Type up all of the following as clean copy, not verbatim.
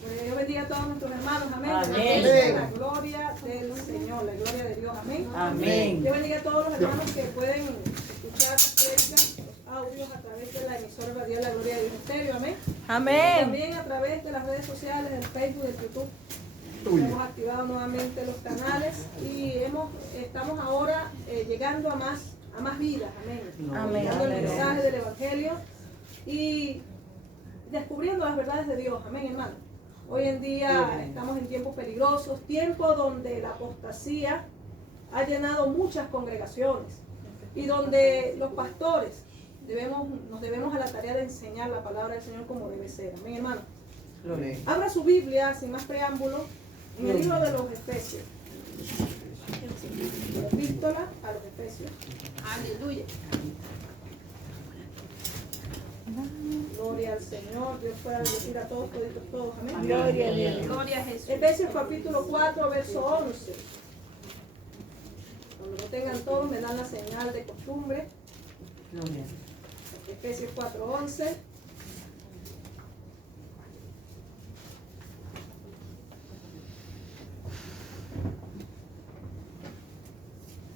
Dios bendiga a todos nuestros hermanos, amén. Amén. La gloria del Señor, la gloria de Dios, amén. Amén. Dios bendiga a todos los hermanos que pueden escuchar las prédicas, los audios a través de la emisora radial La Gloria de Dios Estéreo, amén. Amén. Y también a través de las redes sociales, del Facebook, del YouTube. Hemos activado nuevamente los canales y estamos ahora llegando a más vidas, amén. Amén. Dando el mensaje del Evangelio y descubriendo las verdades de Dios, amén, hermano. Hoy en día estamos en tiempos peligrosos, tiempos donde la apostasía ha llenado muchas congregaciones y donde los pastores nos debemos a la tarea de enseñar la palabra del Señor como debe ser, amén, hermano. Abra su Biblia sin más preámbulo en el libro de los Efesios. La epístola a los Efesios. Aleluya. Gloria al Señor. Dios pueda bendecir a todos, todos. Amén. Gloria a Dios. Gloria a Jesús. Efesios capítulo 4, verso 11. Cuando lo tengan todos, me dan la señal de costumbre. Gloria. Efesios 4, 11.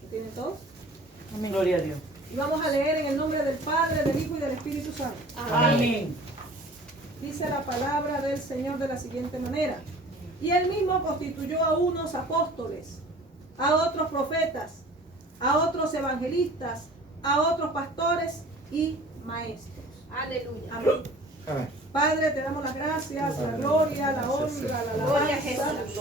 ¿Lo tienen todos? Amén. Gloria a Dios. Y vamos a leer en el nombre del Padre, del Hijo y del Espíritu Santo. Amén. Dice la palabra del Señor de la siguiente manera. Y él mismo constituyó a unos apóstoles, a otros profetas, a otros evangelistas, a otros pastores y maestros. Aleluya. Amén. Amén. Padre, te damos las gracias, la gloria, la honra, la Gloria a Jesús. alabanza.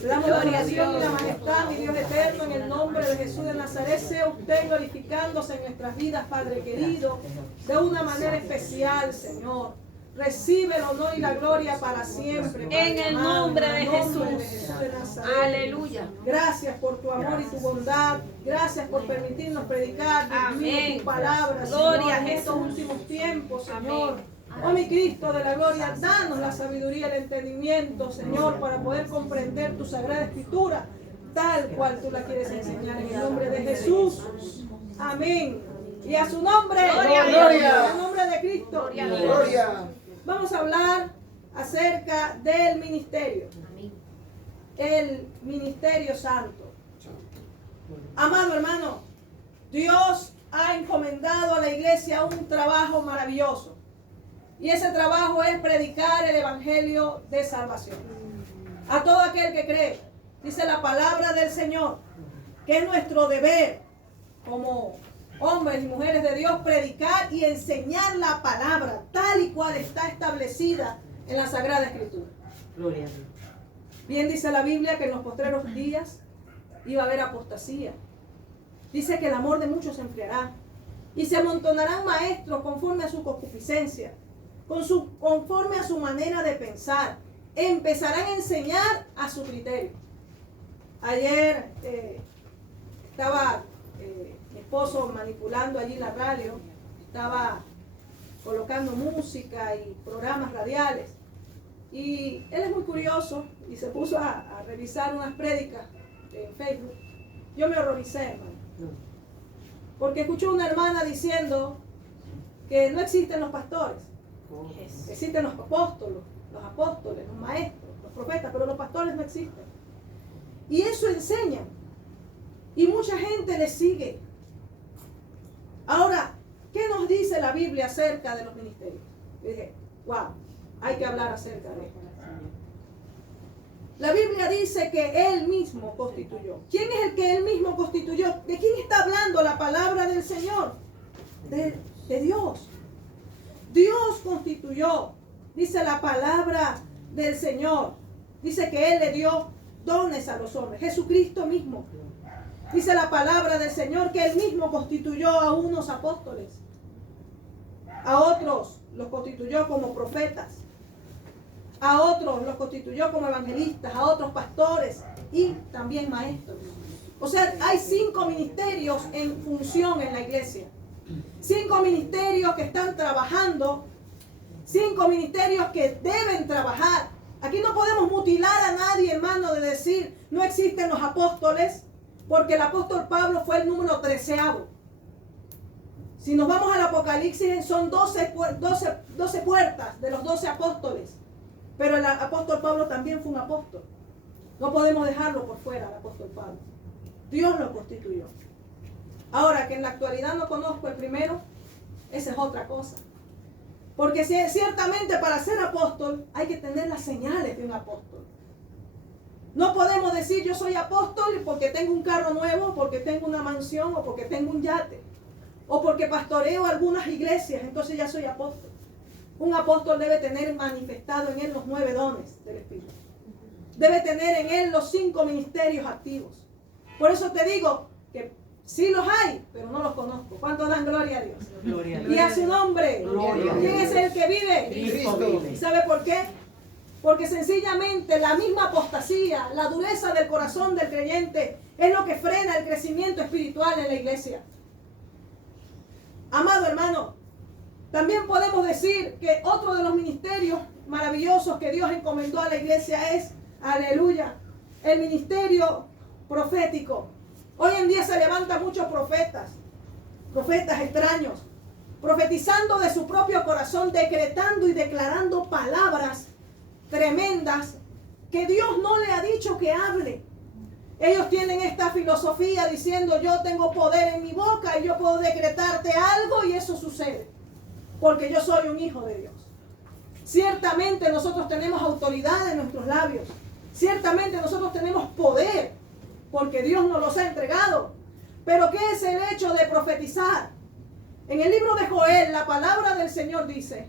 Te damos la adoración y la majestad, mi Dios eterno, en el nombre de Jesús de Nazaret. Sea usted glorificándose en nuestras vidas, Padre querido, de una manera especial, Señor. Recibe el honor y la gloria para siempre. Padre En el amado, nombre en de el nombre Jesús. de Jesús de Nazaret. Aleluya. Gracias por tu amor y tu bondad. Gracias por permitirnos predicar, Dios mío, Amén. tu palabra, Gloria Señor, a en estos Jesús. últimos tiempos, Señor. Amén. Oh mi Cristo de la gloria, danos la sabiduría y el entendimiento, Señor, para poder comprender tu sagrada escritura, tal cual tú la quieres enseñar, en el nombre de Jesús. Amén. Y a su nombre, Gloria a Dios. en el nombre de Cristo. Gloria a Dios. Gloria. Vamos a hablar acerca del ministerio, el ministerio santo. Amado hermano, Dios ha encomendado a la iglesia un trabajo maravilloso. Y ese trabajo es predicar el evangelio de salvación. A todo aquel que cree, dice la palabra del Señor, que es nuestro deber como hombres y mujeres de Dios, predicar y enseñar la palabra tal y cual está establecida en la Sagrada Escritura. Gloria a Dios. Bien dice la Biblia que en los postreros días iba a haber apostasía. Dice que el amor de muchos se enfriará y se amontonarán maestros conforme a su concupiscencia, conforme a su manera de pensar. Empezarán a enseñar a su criterio. Ayer estaba mi esposo manipulando allí la radio, estaba colocando música y programas radiales. Y él es muy curioso y se puso a revisar unas prédicas en Facebook. Yo me horroricé, hermano, porque escuché una hermana diciendo que no existen los pastores, existen los apóstoles, los maestros, los profetas, pero los pastores no existen. Y eso enseñan. Y mucha gente le sigue. Ahora, ¿qué nos dice la Biblia acerca de los ministerios? Yo dije, wow, hay que hablar acerca de esto. La Biblia dice que Él mismo constituyó. ¿Quién es el que Él mismo constituyó? ¿De quién está hablando la palabra del Señor? De Dios. Dios constituyó, dice la palabra del Señor. Dice que Él le dio dones a los hombres. Jesucristo mismo. Dice la palabra del Señor que Él mismo constituyó a unos apóstoles. A otros los constituyó como profetas. A otros los constituyó como evangelistas. A otros pastores y también maestros. O sea, hay 5 ministerios en función en la iglesia. 5 ministerios que están trabajando. 5 ministerios que deben trabajar. Aquí no podemos mutilar a nadie, hermano, de decir no existen los apóstoles, porque el apóstol Pablo fue el número 13º. Si nos vamos al Apocalipsis, son 12 puertas de los 12 apóstoles. Pero el apóstol Pablo también fue un apóstol. No podemos dejarlo por fuera, el apóstol Pablo. Dios lo constituyó. Ahora, que en la actualidad no conozco el primero, esa es otra cosa. Porque ciertamente para ser apóstol hay que tener las señales de un apóstol. No podemos decir yo soy apóstol porque tengo un carro nuevo, porque tengo una mansión o porque tengo un yate. O porque pastoreo algunas iglesias, entonces ya soy apóstol. Un apóstol debe tener manifestado en él los 9 dones del Espíritu. Debe tener en él los 5 ministerios activos. Por eso te digo que sí los hay, pero no los conozco. ¿Cuántos dan gloria a Dios? Gloria a Y Dios. a su nombre. Gloria a ¿Quién Dios. es el que vive? Cristo vive. ¿Sabe por qué? Porque sencillamente la misma apostasía, la dureza del corazón del creyente es lo que frena el crecimiento espiritual en la iglesia. Amado hermano, también podemos decir que otro de los ministerios maravillosos que Dios encomendó a la iglesia es, aleluya, el ministerio profético. Hoy en día se levantan muchos profetas extraños, profetizando de su propio corazón, decretando y declarando palabras tremendas que Dios no le ha dicho que hable. Ellos tienen esta filosofía diciendo yo tengo poder en mi boca y yo puedo decretarte algo y eso sucede, porque yo soy un hijo de Dios. Ciertamente nosotros tenemos autoridad en nuestros labios. Ciertamente nosotros tenemos poder, porque Dios nos los ha entregado. Pero ¿qué es el hecho de profetizar? En el libro de Joel, la palabra del Señor dice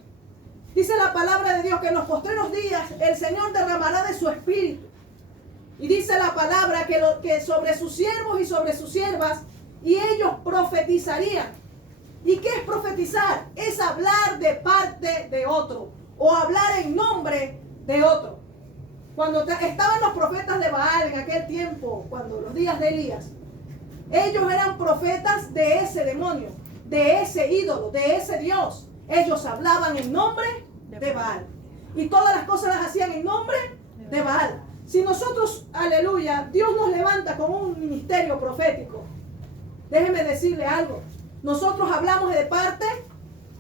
la palabra de Dios que en los postreros días el Señor derramará de su espíritu. Y dice la palabra que sobre sus siervos y sobre sus siervas, y ellos profetizarían. ¿Y qué es profetizar? Es hablar de parte de otro, o hablar en nombre de otro. Cuando estaban los profetas de Baal en aquel tiempo, cuando los días de Elías, ellos eran profetas de ese demonio, de ese ídolo, de ese Dios. Ellos hablaban en nombre de Baal. Y todas las cosas las hacían en nombre de Baal. Si nosotros, aleluya, Dios nos levanta con un ministerio profético, déjeme decirle algo. Nosotros hablamos de parte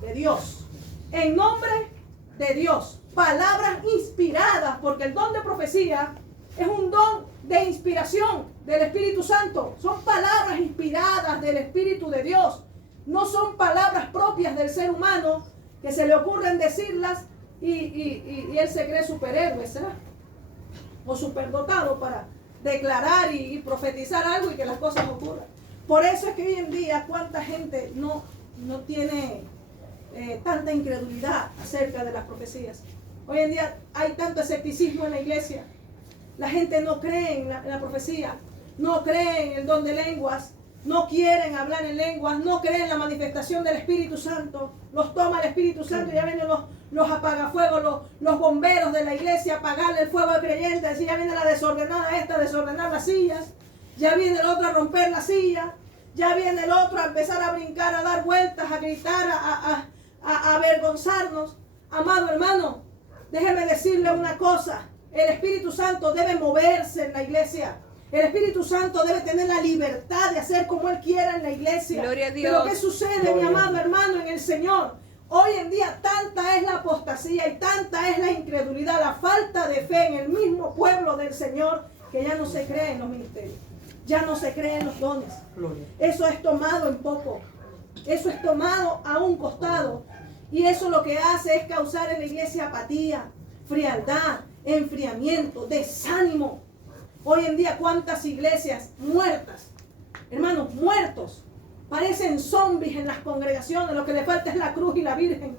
de Dios, en nombre de Dios. Palabras inspiradas, porque el don de profecía es un don de inspiración del Espíritu Santo. Son palabras inspiradas del Espíritu de Dios. No son palabras propias del ser humano que se le ocurren decirlas y él se cree superhéroe, ¿será? O superdotado para declarar y profetizar algo y que las cosas ocurran. Por eso es que hoy en día cuánta gente no tiene tanta incredulidad acerca de las profecías. Hoy en día hay tanto escepticismo en la iglesia. La gente no cree en la profecía, no cree en el don de lenguas, no quieren hablar en lenguas, no creen en la manifestación del Espíritu Santo. Los toma el Espíritu Santo y ya vienen los apagafuegos, los bomberos de la iglesia a apagarle el fuego al creyente. Así ya viene la desordenada esta a desordenar las sillas, ya viene el otro a romper la silla, ya viene el otro a empezar a brincar, a dar vueltas, a gritar, a avergonzarnos. Amado hermano, déjeme decirle una cosa. El Espíritu Santo debe moverse en la iglesia. El Espíritu Santo debe tener la libertad de hacer como Él quiera en la iglesia. Gloria a Dios. Pero ¿qué sucede, mi amado hermano, en el Señor? Hoy en día tanta es la apostasía y tanta es la incredulidad, la falta de fe en el mismo pueblo del Señor, que ya no se cree en los ministerios. Ya no se cree en los dones. Eso es tomado en poco. Eso es tomado a un costado. Y eso lo que hace es causar en la iglesia apatía, frialdad, enfriamiento, desánimo. Hoy en día cuántas iglesias muertas, hermanos, muertos, parecen zombies en las congregaciones. Lo que le falta es la cruz y la Virgen.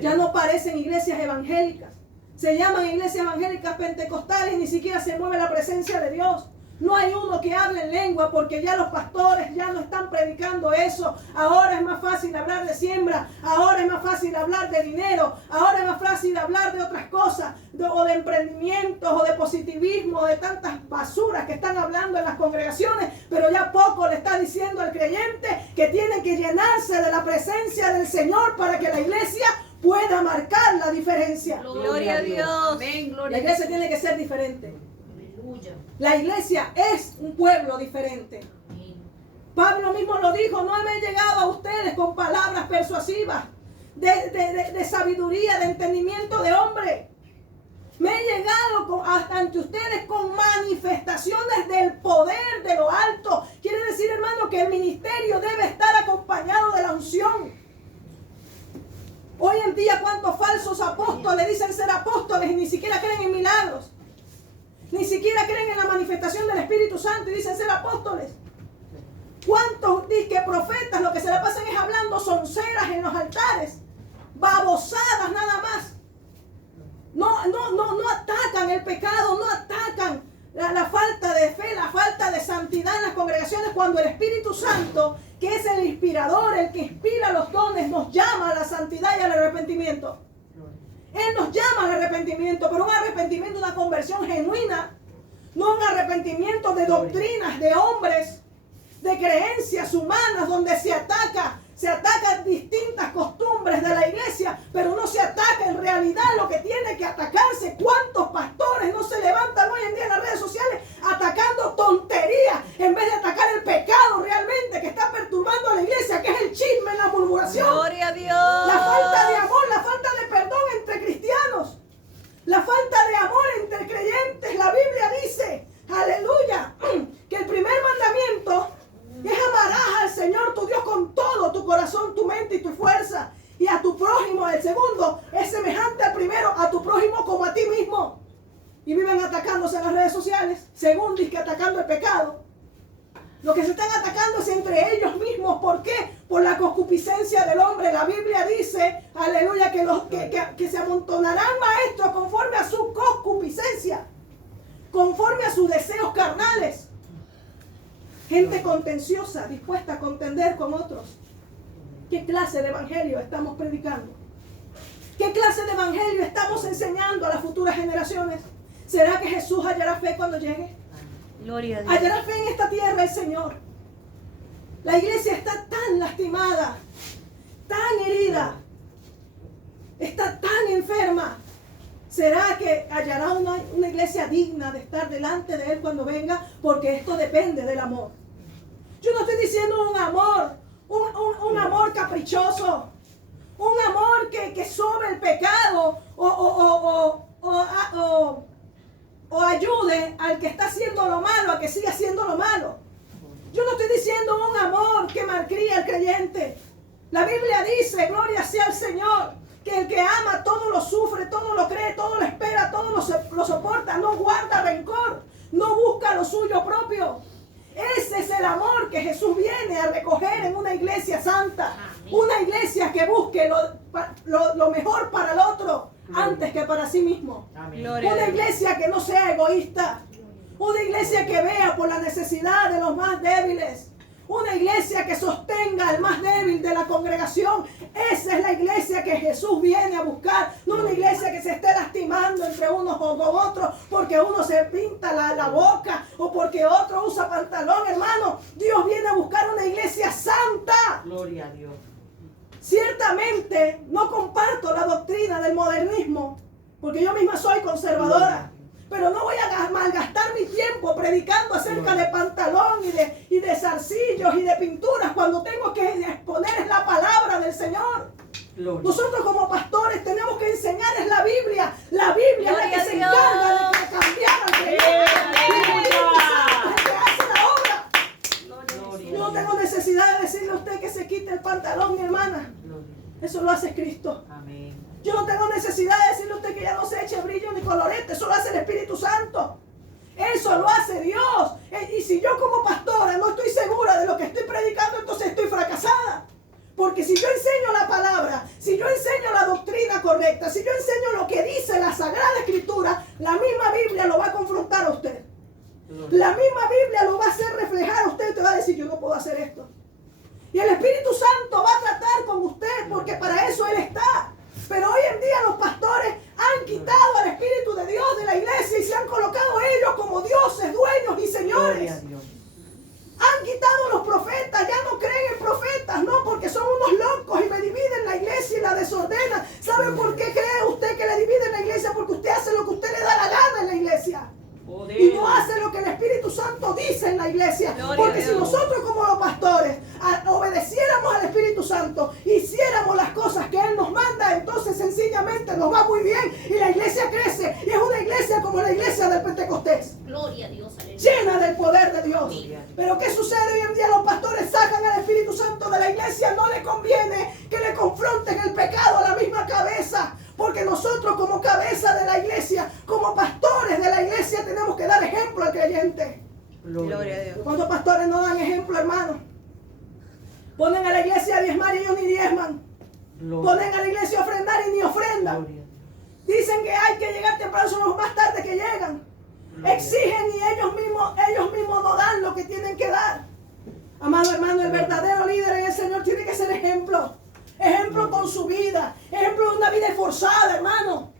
Ya no parecen iglesias evangélicas. Se llaman iglesias evangélicas pentecostales y ni siquiera se mueve la presencia de Dios. No hay uno que hable en lengua porque ya los pastores ya no están predicando eso. Ahora es más fácil hablar de siembra, ahora es más fácil hablar de dinero, ahora es más fácil hablar de otras cosas, o de emprendimientos, o de positivismo, o de tantas basuras que están hablando en las congregaciones, pero ya poco le está diciendo al creyente que tiene que llenarse de la presencia del Señor para que la iglesia pueda marcar la diferencia. Gloria a Dios. Amén, gloria La a iglesia Dios. tiene que ser diferente. Aleluya. La iglesia es un pueblo diferente. Amén. Pablo mismo lo dijo, no he llegado a ustedes con palabras persuasivas de sabiduría, de entendimiento de hombre. Me he llegado hasta ante ustedes con manifestaciones del poder de lo alto. Quiere decir, hermano, que el ministerio debe estar acompañado de la unción. Hoy en día, ¿cuántos falsos apóstoles dicen ser apóstoles y ni siquiera creen en milagros? Ni siquiera creen en la manifestación del Espíritu Santo y dicen ser apóstoles. ¿Cuántos disque profetas lo que se la pasan es hablando sonceras en los altares? Babosadas nada más. No atacan el pecado, no atacan la falta de fe, la falta de santidad en las congregaciones, cuando el Espíritu Santo, que es el inspirador, el que inspira los dones, nos llama a la santidad y al arrepentimiento. Él nos llama al arrepentimiento, pero un arrepentimiento, una conversión genuina, no un arrepentimiento de doctrinas de hombres, de creencias humanas, donde se atacan distintas costumbres de la iglesia, pero no se ataca en realidad lo que tiene que atacarse. ¿Cuántos pastores no se levantan hoy en día en las redes sociales atacando tonterías en vez de atacar el pecado realmente que está perturbando a la iglesia, que es el chisme, la murmuración? Gloria a Dios. La falta de amor, la falta de perdón entre cristianos, la falta de amor entre creyentes. La Biblia dice, aleluya, que el primer mandamiento es amarás al Señor tu Dios con todo tu corazón, tu mente y tu fuerza, y a tu prójimo. El segundo es semejante al primero, a tu prójimo como a ti mismo. Y viven atacándose en las redes sociales, según dice, atacando el pecado. Lo que se están atacando es entre ellos mismos. ¿Por qué? Por la concupiscencia del hombre. La Biblia dice, aleluya, que se amontonarán maestros conforme a su concupiscencia, conforme a sus deseos carnales. Gente contenciosa, dispuesta a contender con otros. ¿Qué clase de evangelio estamos predicando? ¿Qué clase de evangelio estamos enseñando a las futuras generaciones? ¿Será que Jesús hallará fe cuando llegue? Gloria a Dios. ¿Hallará fe en esta tierra el Señor? La iglesia está tan lastimada, tan herida, está tan enferma. ¿Será que hallará una iglesia digna de estar delante de Él cuando venga? Porque esto depende del amor. Yo no estoy diciendo un amor, un amor caprichoso, un amor que sobre el pecado o ayude al que está haciendo lo malo a que siga haciendo lo malo. Yo no estoy diciendo un amor que malcría al creyente. La Biblia dice, gloria sea al Señor, que el que ama todo lo sufre, todo lo cree, todo lo espera, todo lo soporta, no guarda rencor, no busca lo suyo propio. Ese es el amor que Jesús viene a recoger en una iglesia santa. Una iglesia que busque lo mejor para el otro antes que para sí mismo. Una iglesia que no sea egoísta. Una iglesia que vea por la necesidad de los más débiles. Una iglesia que sostenga al más débil de la congregación. Esa es la iglesia que Jesús viene a buscar. No una iglesia que se esté lastimando entre unos o con otros porque uno se pinta la boca o porque otro usa pantalón, hermano. Dios viene a buscar una iglesia santa. Gloria a Dios. Ciertamente no comparto la doctrina del modernismo porque yo misma soy conservadora. Pero no voy a malgastar mi tiempo predicando acerca de pantalón y de zarcillos y de pinturas cuando tengo que exponer la palabra del Señor. Nosotros como pastores tenemos que enseñarles la Biblia. La Biblia es la que se encarga de cambiar al Señor. Es el que hace la obra. Yo no tengo necesidad de decirle a usted que se quite el pantalón, mi hermana. Eso lo hace Cristo. Amén. Yo no tengo necesidad de decirle a usted que ya no se eche brillo ni colorete. Eso lo hace el Espíritu Santo. Eso lo hace Dios. Y si yo como pastora no estoy segura de lo que estoy predicando, entonces estoy fracasada. Porque si yo enseño la palabra, si yo enseño la doctrina correcta, si yo enseño lo que dice la Sagrada Escritura, la misma Biblia lo va a confrontar a usted. La misma Biblia lo va a hacer reflejar a usted y te va a decir, yo no puedo hacer esto. Y el Espíritu Santo va a tratar con usted porque para eso Él está. Pero hoy en día los pastores han quitado al Espíritu de Dios de la iglesia y se han colocado ellos como dioses, dueños y señores. Han quitado a los profetas, ya no creen en profetas, no, porque son unos locos y me dividen la iglesia y la desordenan. ¿Saben por qué cree usted que le dividen la iglesia? Porque usted hace lo que usted le da la gana en la iglesia. Y no hace lo que el Espíritu Santo dice en la iglesia. Porque si nosotros como los pastores obedeciéramos al Espíritu Santo, hiciéramos las cosas que Él nos manda, entonces sencillamente nos va muy bien y la iglesia crece y es una como la iglesia del Pentecostés. Gloria a Dios, aleluya. Llena del poder de Dios. Pero ¿qué sucede hoy en día? Los pastores sacan al Espíritu Santo de la iglesia. No le conviene que le confronten el pecado a la misma cabeza. Porque nosotros como cabeza de la iglesia, como pastores de la iglesia, tenemos que dar ejemplo al creyente. Gloria a Dios. ¿Cuántos pastores no dan ejemplo, hermano? Ponen a la iglesia a diezmar y ellos ni diezman. Ponen a la iglesia a ofrendar y ni ofrendan. Dicen que hay que llegar temprano, son los más tarde que llegan. Exigen y ellos mismos no dan lo que tienen que dar. Amado hermano, el verdadero líder en el Señor tiene que ser ejemplo. Ejemplo con su vida. Ejemplo de una vida esforzada, hermano.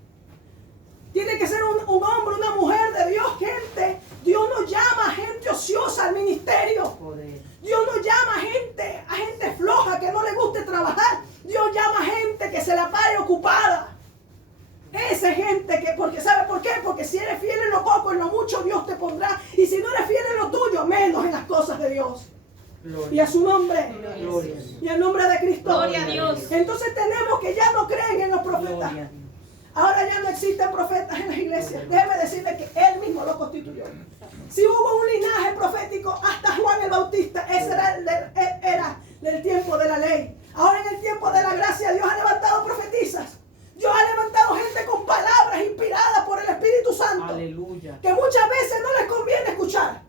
Tiene que ser un hombre, una mujer de Dios, gente. Dios no llama a gente ociosa al ministerio. Dios no llama a gente floja que no le guste trabajar. Dios llama a gente que se la pare ocupada. Esa gente que, porque ¿sabe por qué? Porque si eres fiel en lo poco, en lo mucho Dios te pondrá. Y si no eres fiel en lo tuyo, menos en las cosas de Dios. Gloria. Y a su nombre. Gloria. Y al nombre de Cristo. Gloria a Dios. Entonces tenemos que ya no creen en los profetas. Ahora ya no existen profetas en las iglesias. Déjeme decirle que Él mismo lo constituyó. Si hubo un linaje profético hasta Juan el Bautista, ese era del tiempo de la ley. Ahora en el tiempo de la gracia Dios ha levantado profetisas. Dios ha levantado gente con palabras inspiradas por el Espíritu Santo. Aleluya. Que muchas veces no les conviene escuchar.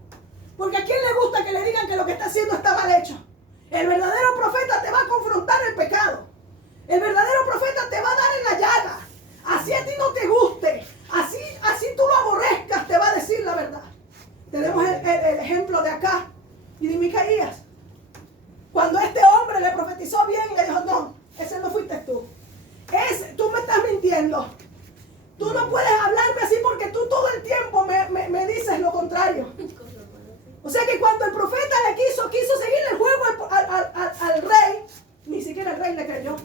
Porque a quién le gusta que le digan que lo que está haciendo está mal hecho. El verdadero profeta te va a confrontar el pecado. El verdadero profeta te va a dar en la llaga. Así a ti no te guste. Así tú lo aborrezcas, te va a decir la verdad. Tenemos el ejemplo de acá y de Micaías. Cuando este hombre le profetizó bien, le dijo, no, ese no fuiste tú. Tú me estás mintiendo. Tú no puedes hablarme así porque tú todo el tiempo me dices lo contrario. O sea que cuando el profeta le quiso seguir el juego al rey, ni siquiera el rey le creyó.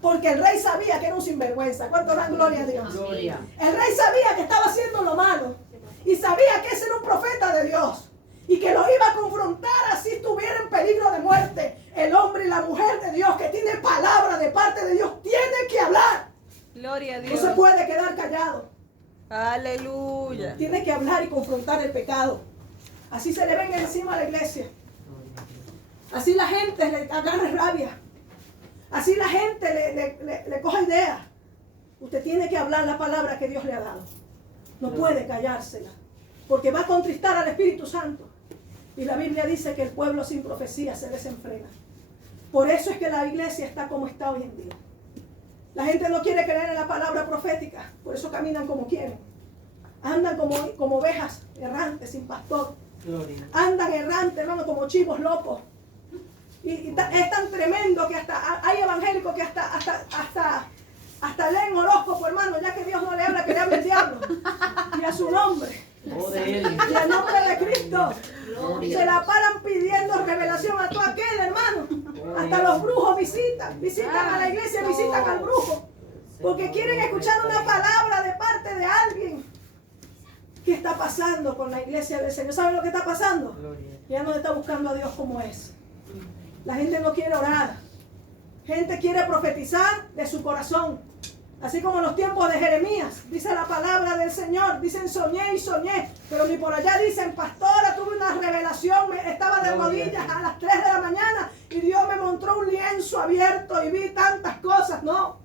Porque el rey sabía que era un sinvergüenza. ¿Cuánto dan gloria a Dios? Gloria. El rey sabía que estaba haciendo lo malo. Y sabía que ese era un profeta de Dios. Y que lo iba a confrontar así estuviera en peligro de muerte. El hombre y la mujer de Dios que tiene palabra de parte de Dios tiene que hablar. Gloria a No Dios. se puede quedar callado. Aleluya. Tiene que hablar y confrontar el pecado. Así se le venga encima a la iglesia. Así la gente le agarre rabia. Así la gente le coja idea. Usted tiene que hablar la palabra que Dios le ha dado. No puede callársela. Porque va a contristar al Espíritu Santo. Y la Biblia dice que el pueblo sin profecía se desenfrena. Por eso es que la iglesia está como está hoy en día. La gente no quiere creer en la palabra profética. Por eso caminan como quieren. Andan como ovejas errantes sin pastor. Gloria. Andan errantes, hermano, como chivos locos. Y es tan tremendo que hasta hay evangélicos que hasta leen horóscopo, hermano, ya que Dios no le habla, que le habla el diablo. Y a su nombre. Y al nombre de Cristo. Se la paran pidiendo revelación a todo aquel, hermano. Hasta los brujos visitan a la iglesia, visitan al brujo. Porque quieren escuchar una palabra de parte de alguien. ¿Qué está pasando con la iglesia del Señor? ¿Saben lo que está pasando? Ya no está buscando a Dios como es. La gente no quiere orar. Gente quiere profetizar de su corazón. Así como en los tiempos de Jeremías. Dice la palabra del Señor. Dicen soñé y soñé. Pero ni por allá dicen, pastora, tuve una revelación. Estaba de rodillas a las 3 de la mañana. Y Dios me mostró un lienzo abierto y vi tantas cosas. No.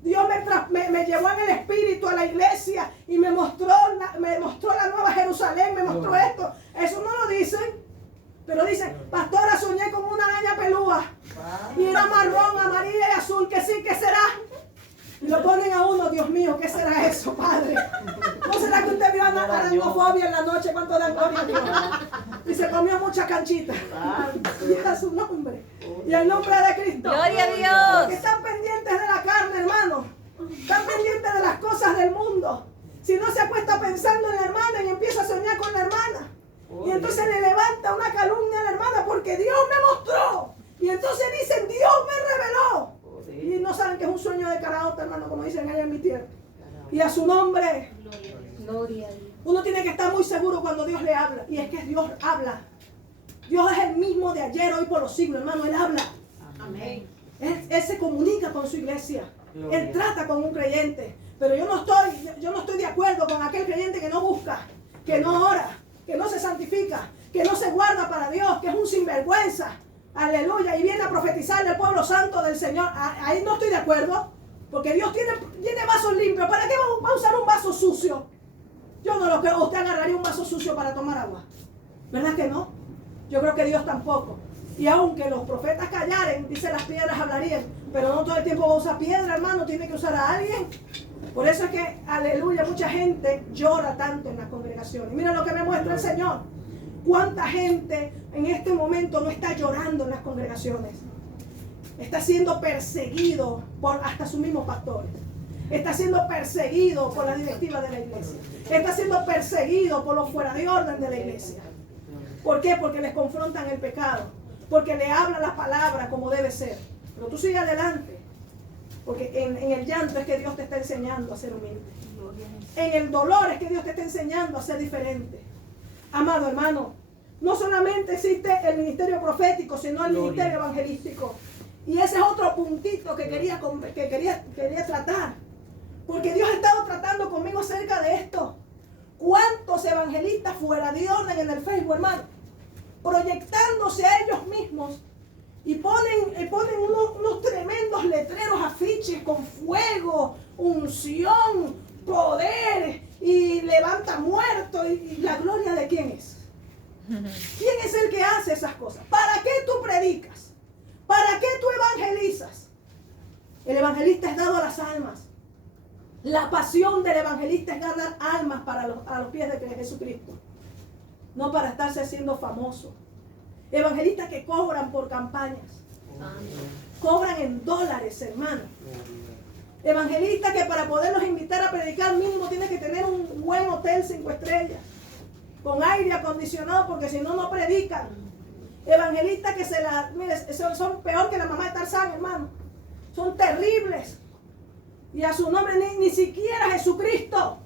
Dios me llevó en el espíritu a la iglesia. Y me mostró la nueva Jerusalén. Me mostró esto. Eso no lo dicen. Pero dicen, pastora, soñé con una araña pelúa. Y era marrón, amarilla y azul. Que sí, ¿qué será? Y lo ponen a uno, Dios mío, ¿qué será eso, Padre? ¿No será que usted vio aracnofobia en la noche? ¿Cuánto dan gloria a Dios? Y se comió mucha canchita. Y a su nombre. Y al nombre de Cristo. Gloria a Dios. Porque están pendientes de la carne, hermano. Están pendientes de las cosas del mundo. Si no se acuesta pensando en la hermana y empieza a soñar con la hermana. Y entonces le levanta una calumnia a la hermana porque Dios me mostró. Y entonces dicen, Dios me reveló. Y no saben que es un sueño de caraota, hermano, como dicen allá en mi tierra. Y a su nombre. Gloria a Dios. Uno tiene que estar muy seguro cuando Dios le habla. Y es que Dios habla. Dios es el mismo de ayer, hoy, por los siglos, hermano. Él habla. Amén. Él se comunica con su iglesia. Él trata con un creyente. Pero yo no estoy de acuerdo con aquel creyente que no busca, que no ora, que no se santifica, que no se guarda para Dios, que es un sinvergüenza. Aleluya. Y viene a profetizarle al pueblo santo del Señor. Ahí no estoy de acuerdo. Porque Dios tiene vasos limpios. ¿Para qué va a usar un vaso sucio? Yo no lo creo. Usted agarraría un vaso sucio para tomar agua. ¿Verdad que no? Yo creo que Dios tampoco. Y aunque los profetas callaren, dice las piedras hablarían. Pero no todo el tiempo va a usar piedra, hermano. Tiene que usar a alguien. Por eso es que, aleluya, mucha gente llora tanto en las congregaciones. Mira lo que me muestra el Señor. ¿Cuánta gente en este momento no está llorando en las congregaciones? Está siendo perseguido por hasta sus mismos pastores. Está siendo perseguido por la directiva de la iglesia. Está siendo perseguido por los fuera de orden de la iglesia. ¿Por qué? Porque les confrontan el pecado. Porque le hablan la palabra como debe ser. Pero tú sigue adelante. Porque en el llanto es que Dios te está enseñando a ser humilde. En el dolor es que Dios te está enseñando a ser diferente. Amado hermano, no solamente existe el ministerio profético, sino el ministerio evangelístico. Y ese es otro puntito que quería tratar. Porque Dios ha estado tratando conmigo acerca de esto. ¿Cuántos evangelistas fuera de orden en el Facebook, hermano? Proyectándose a ellos mismos. Y ponen unos tremendos letreros, afiches con fuego, unción, poder, y levanta muertos. ¿Y la gloria de quién es? ¿Quién es el que hace esas cosas? ¿Para qué tú predicas? ¿Para qué tú evangelizas? El evangelista es dado a las almas. La pasión del evangelista es ganar almas a los pies de Jesucristo. No para estarse haciendo famoso. Evangelistas que cobran por campañas. Cobran en dólares, hermano. Evangelistas que para poderlos invitar a predicar mínimo tienen que tener un buen hotel 5 estrellas. Con aire acondicionado porque si no, no predican. Evangelistas que son peor que la mamá de Tarzán, hermano. Son terribles. Y a su nombre ni siquiera Jesucristo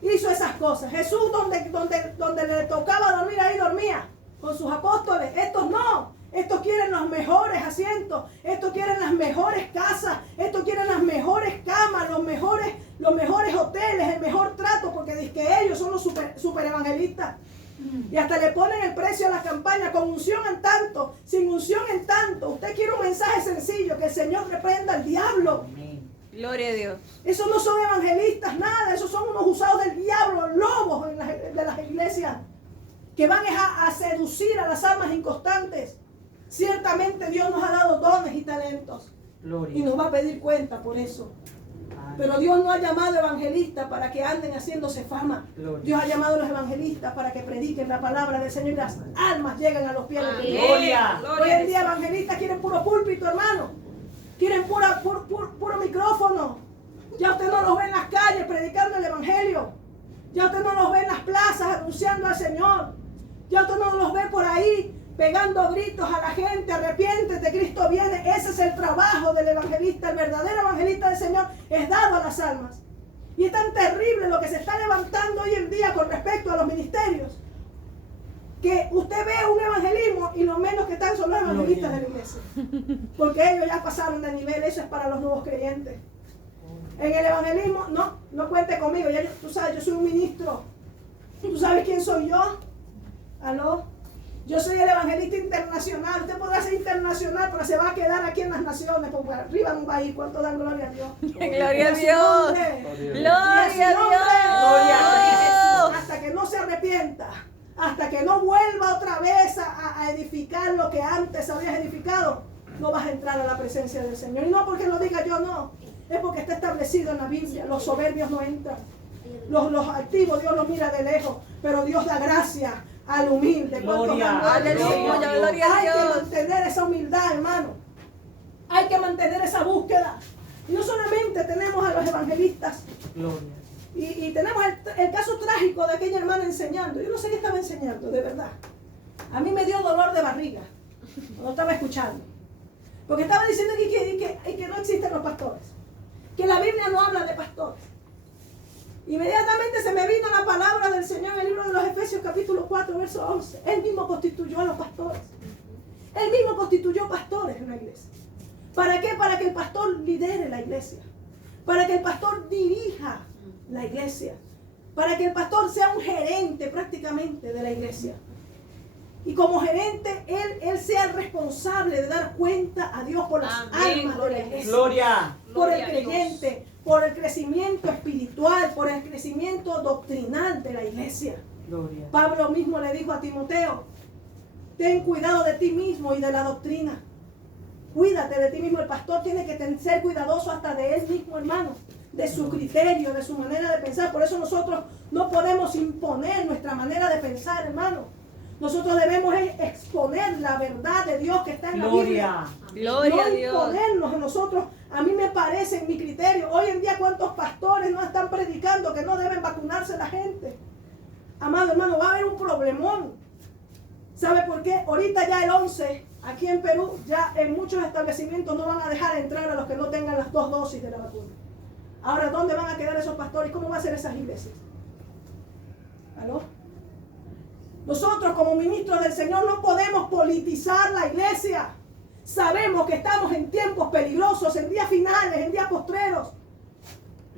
hizo esas cosas. Jesús donde le tocaba dormir, ahí dormía con sus apóstoles. Estos no. Estos quieren los mejores asientos. Estos quieren las mejores casas. Estos quieren las mejores camas, los mejores hoteles, el mejor trato, porque dicen que ellos son los super evangelistas. Y hasta le ponen el precio a la campaña, con unción en tanto, sin unción en tanto. Usted quiere un mensaje sencillo, que el Señor reprenda al diablo. Gloria a Dios. Esos no son evangelistas, nada. Esos son unos usados del diablo, lobos de las iglesias, que van a seducir a las almas inconstantes. Ciertamente Dios nos ha dado dones y talentos. Y nos va a pedir cuenta por eso. Pero Dios no ha llamado evangelistas para que anden haciéndose fama. Dios ha llamado a los evangelistas para que prediquen la palabra del Señor y las almas lleguen a los pies de Dios. Gloria. Hoy en día evangelistas quieren puro púlpito, hermano. Quieren puro micrófono. Ya usted no los ve en las calles predicando el evangelio. Ya usted no los ve en las plazas anunciando al Señor. Ya usted no los ve por ahí pegando gritos a la gente: arrepiéntete, Cristo viene. Ese es el trabajo del evangelista. El verdadero evangelista del Señor es dado a las almas. Y es tan terrible lo que se está levantando hoy en día con respecto a los ministerios, que usted ve un evangelismo y lo menos que están son los evangelistas de la iglesia. Porque ellos ya pasaron de nivel. Eso es para los nuevos creyentes. En el evangelismo, no cuente conmigo. Tú sabes, yo soy un ministro. ¿Tú sabes quién soy yo? ¿Aló? Yo soy el evangelista internacional. Usted podrá ser internacional, pero se va a quedar aquí en las naciones, porque arriba no va a ir. ¿Cuánto dan gloria a Dios? Gloria a Dios. Gloria a Dios. Hasta que no se arrepienta, hasta que no vuelva otra vez a edificar lo que antes habías edificado, no vas a entrar a la presencia del Señor. Y no porque lo diga yo, no. Es porque está establecido en la Biblia. Los soberbios no entran. Los altivos Dios los mira de lejos, pero Dios da gracia al humilde. Gloria. Aleluya, gloria a Hay que Dios. mantener esa humildad, hermano. Hay que mantener esa búsqueda. Y no solamente tenemos a los evangelistas. Gloria. Y tenemos el caso trágico de aquella hermana enseñando. Yo no sé qué estaba enseñando, de verdad. A mí me dio dolor de barriga cuando estaba escuchando. Porque estaba diciendo que no existen los pastores. Que la Biblia no habla de pastores. Inmediatamente se me vino la palabra del Señor en el libro de los Efesios capítulo 4, verso 11. Él mismo constituyó a los pastores. Él mismo constituyó pastores en la iglesia. ¿Para qué? Para que el pastor lidere la iglesia. para que el pastor dirija la iglesia, para que el pastor sea un gerente prácticamente de la iglesia. Y como gerente, él sea el responsable de dar cuenta a Dios por las Amén. almas de la iglesia. Gloria. Por el Gloria a Dios. creyente, por el crecimiento espiritual, por el crecimiento doctrinal de la iglesia. Gloria. Pablo mismo le dijo a Timoteo, ten cuidado de ti mismo y de la doctrina. Cuídate de ti mismo. El pastor tiene que ser cuidadoso hasta de él mismo, hermano, de su criterio, de su manera de pensar. Por eso nosotros no podemos imponer nuestra manera de pensar, hermano. Nosotros debemos exponer la verdad de Dios que está en la Biblia. Gloria. Gloria a No Dios. imponernos a nosotros. A mí me parece, en mi criterio, hoy en día cuántos pastores no están predicando que no deben vacunarse la gente. Amado hermano, va a haber un problemón. ¿Sabe por qué? Ahorita ya el 11, aquí en Perú, ya en muchos establecimientos no van a dejar entrar a los que no tengan las 2 dosis de la vacuna. Ahora, ¿dónde van a quedar esos pastores? ¿Cómo van a ser esas iglesias? ¿Aló? Nosotros como ministros del Señor no podemos politizar la iglesia. Sabemos que estamos en tiempos peligrosos, en días finales, en días postreros.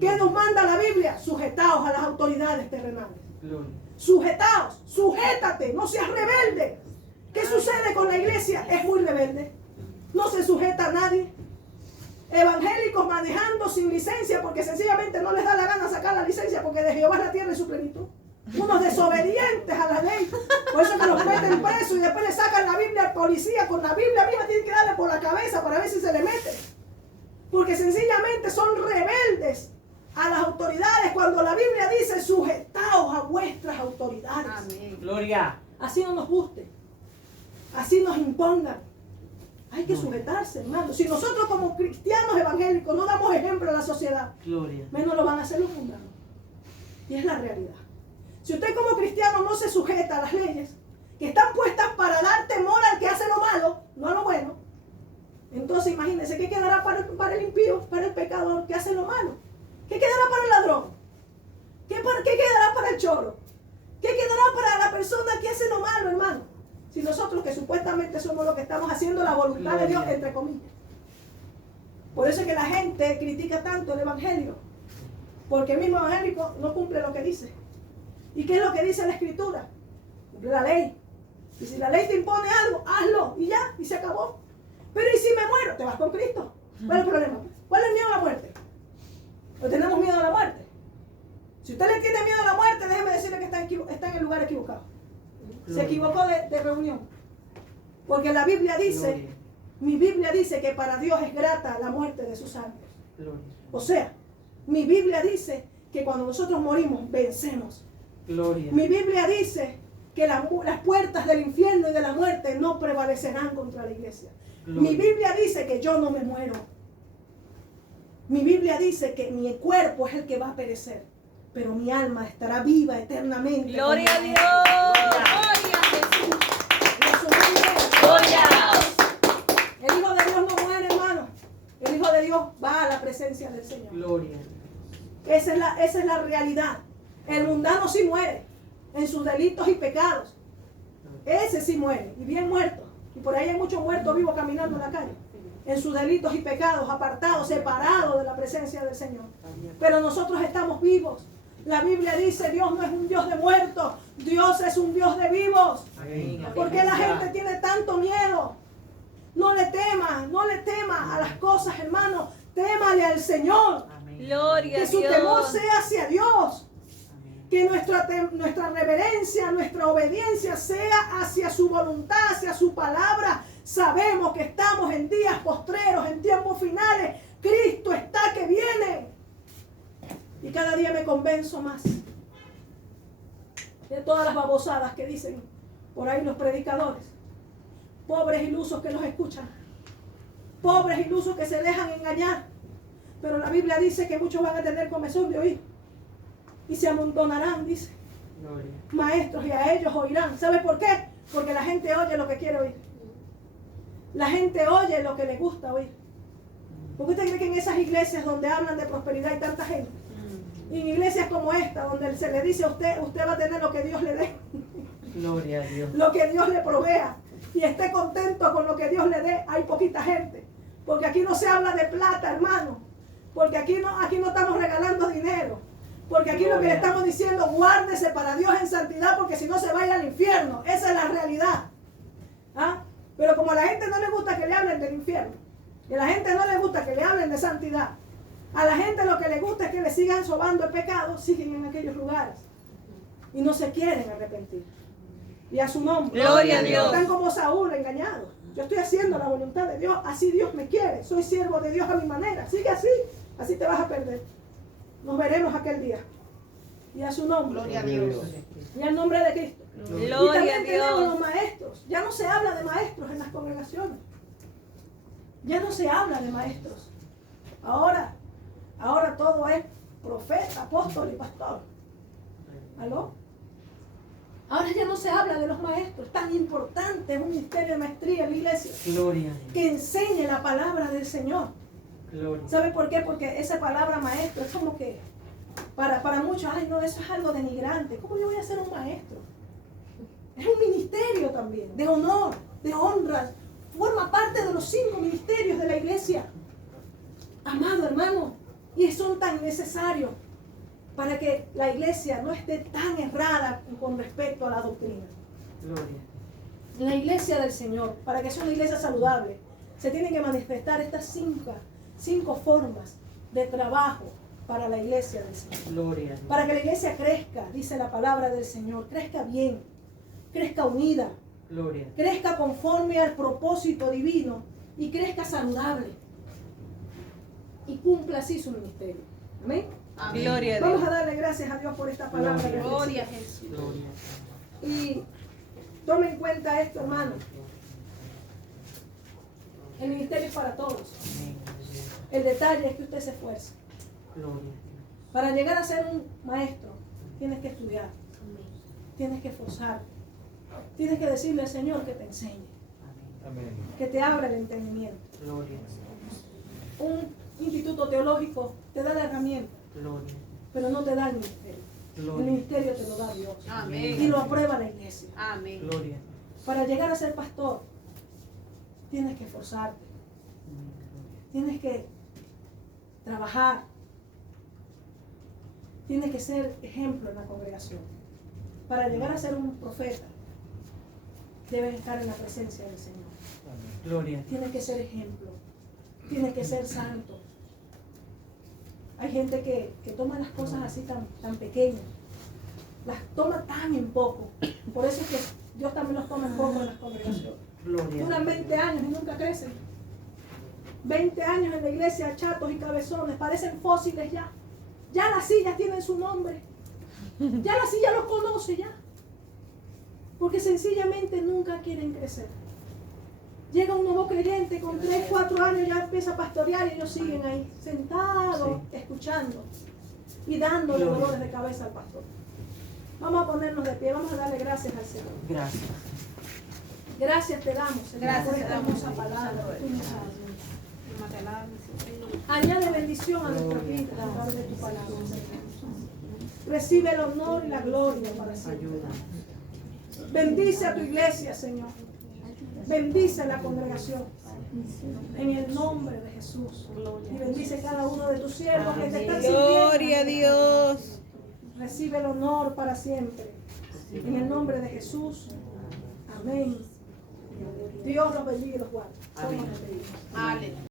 ¿Qué nos manda la Biblia? Sujetaos a las autoridades terrenales. Gloria. Sujetaos, sujétate, no seas rebelde. ¿Qué sucede con la iglesia? Es muy rebelde. No se sujeta a nadie. Evangélicos manejando sin licencia porque sencillamente no les da la gana sacar la licencia porque de Jehová es la tierra y su plenitud. Unos desobedientes a la ley. Por eso que los meten presos y después le sacan la Biblia al policía. Con la Biblia misma tienen que darle por la cabeza para ver si se le mete. Porque sencillamente son rebeldes a las autoridades cuando la Biblia dice sujetaos a vuestras autoridades. Amén. Gloria. Así no nos guste. Así nos impongan. Hay que sujetarse, hermano. Si nosotros como cristianos evangélicos no damos ejemplo a la sociedad, Gloria. menos lo van a hacer los mundanos. Y es la realidad. Si usted como cristiano no se sujeta a las leyes que están puestas para dar temor al que hace lo malo, no a lo bueno, entonces imagínense qué quedará para el impío, para el pecador que hace lo malo. ¿Qué quedará para el ladrón? ¿Qué quedará para el choro? ¿Qué quedará para la persona que hace lo malo, hermano? Si nosotros que supuestamente somos los que estamos haciendo la voluntad de Dios, entre comillas. Por eso es que la gente critica tanto el evangelio. Porque el mismo evangélico no cumple lo que dice. ¿Y qué es lo que dice la Escritura? Cumple la ley. Y si la ley te impone algo, hazlo y ya, y se acabó. Pero ¿y si me muero? Te vas con Cristo. ¿Cuál es el problema? ¿Cuál es el miedo a la muerte? ¿O tenemos miedo a la muerte? Si usted le tiene miedo a la muerte, déjeme decirle que está en el lugar equivocado. Se equivocó de reunión. Porque la Biblia dice, Gloria. mi Biblia dice que para Dios es grata la muerte de sus santos. Gloria. O sea, mi Biblia dice que cuando nosotros morimos, vencemos. Gloria. Mi Biblia dice que las puertas del infierno y de la muerte no prevalecerán contra la iglesia. Gloria. Mi Biblia dice que yo no me muero. Mi Biblia dice que mi cuerpo es el que va a perecer, pero mi alma estará viva eternamente. Gloria a Dios. Gloria a Jesús. Gloria a Dios. El Hijo de Dios no muere, hermano. El Hijo de Dios va a la presencia del Señor. Gloria. Esa es la realidad. El mundano sí muere en sus delitos y pecados. Ese sí muere, y bien muerto. Y por ahí hay muchos muertos vivos caminando en la calle. En sus delitos y pecados, apartados, separados de la presencia del Señor. Pero nosotros estamos vivos. La Biblia dice, Dios no es un Dios de muertos, Dios es un Dios de vivos. Amén. ¿Por qué la gente tiene tanto miedo? No le tema a las cosas, hermano. Témale al Señor. Amén. Gloria Que a su temor Dios. sea hacia Dios. Amén. Que nuestra reverencia, nuestra obediencia sea hacia su voluntad, hacia su palabra. Sabemos que estamos en días postreros, en tiempos finales. Cristo está que viene. Y cada día me convenzo más de todas las babosadas que dicen por ahí los predicadores. Pobres ilusos que los escuchan. Pobres ilusos que se dejan engañar. Pero la Biblia dice que muchos van a tener comezón de oír. Y se amontonarán, dice. Gloria. Maestros, y a ellos oirán. ¿Sabe por qué? Porque la gente oye lo que quiere oír. La gente oye lo que le gusta oír. ¿Por qué usted cree que en esas iglesias donde hablan de prosperidad hay tanta gente? Y en iglesias como esta, donde se le dice a usted va a tener lo que Dios le dé, Gloria a Dios. lo que Dios le provea, y esté contento con lo que Dios le dé, hay poquita gente. Porque aquí no se habla de plata, hermano. Porque aquí no estamos regalando dinero. Porque aquí lo que le estamos diciendo, guárdese para Dios en santidad, porque si no se vaya al infierno. Esa es la realidad. ¿Ah? Pero como a la gente no le gusta que le hablen del infierno, y a la gente no le gusta que le hablen de santidad, a la gente lo que le gusta es que le sigan sobando el pecado, siguen en aquellos lugares. Y no se quieren arrepentir. Y a su nombre. Gloria a Dios. Están como Saúl, engañados. Yo estoy haciendo la voluntad de Dios, así Dios me quiere. Soy siervo de Dios a mi manera. Sigue así, así te vas a perder. Nos veremos aquel día. Y a su nombre. Gloria a Dios. Y al nombre de Cristo. Y Gloria a también tenemos los Dios. maestros. Ya no se habla de maestros en las congregaciones. Ya no se habla de maestros. Ahora todo es profeta, apóstol y pastor. ¿Aló? Ahora ya no se habla de los maestros. Tan importante es un ministerio de maestría en la iglesia. Gloria a Dios. Que enseñe la palabra del Señor. Gloria. ¿Sabe por qué? Porque esa palabra maestro es como que para muchos, ay no, eso es algo denigrante. ¿Cómo yo voy a ser un maestro? Es un ministerio también, de honor, de honra. Forma parte de los 5 ministerios de la iglesia. Amado hermano, y son tan necesarios para que la iglesia no esté tan errada con respecto a la doctrina. Gloria. La iglesia del Señor, para que sea una iglesia saludable, se tienen que manifestar estas 5 formas de trabajo para la iglesia del Señor. Gloria a Dios. Para que la iglesia crezca, dice la palabra del Señor, crezca bien, crezca unida, Gloria. crezca conforme al propósito divino y crezca saludable. Y cumpla así su ministerio. Amén. Amén. Gloria a Vamos Dios. a darle gracias a Dios por esta palabra. Gloria. Gloria a Jesús. Gloria. Y tome en cuenta esto, hermano. El ministerio es para todos. Amén. El detalle es que usted se esfuerce. Gloria. Para llegar a ser un maestro, tienes que estudiar. Tienes que esforzarte. Tienes que decirle al Señor que te enseñe. Amén. Que te abra el entendimiento. Gloria. Un instituto teológico te da la herramienta, Gloria. pero no te da el ministerio. El Gloria. ministerio te lo da Dios. Y Amén. lo aprueba la iglesia. Amén. Gloria. Para llegar a ser pastor, tienes que esforzarte. Tienes que trabajar. Tienes que ser ejemplo en la congregación. Para llegar a ser un profeta, debes estar en la presencia del Señor. Gloria. Tienes que ser ejemplo. Tienes que ser santo. Hay gente que toma las cosas así tan pequeñas. Las toma tan en poco. Por eso es que Dios también los toma en poco en las congregaciones. Gloria. Duran 20 años y nunca crecen. 20 años en la iglesia, chatos y cabezones, parecen fósiles ya. Ya las sillas tienen su nombre. Ya la silla los conoce ya. Porque sencillamente nunca quieren crecer. Llega un nuevo creyente con 3, 4 años, ya empieza a pastorear y ellos siguen ahí, sentados, escuchando y dándole dolores de cabeza al pastor. Vamos a ponernos de pie, vamos a darle gracias al Señor. Gracias. Gracias te damos, Señor, Gracias por te esta damos, hermosa palabra que tú nos das. Amén. Añade bendición a nuestra vida a través de tu palabra, Señor. Recibe el honor y la gloria para siempre. Ayuda. Bendice a tu iglesia, Señor. Bendice a la congregación. En el nombre de Jesús. Y bendice cada uno de tus siervos que te están sirviendo. Gloria a Dios. Recibe el honor para siempre. En el nombre de Jesús. Amén. Dios los bendiga y los guarde. Amén. Somos benditos. Aleluya.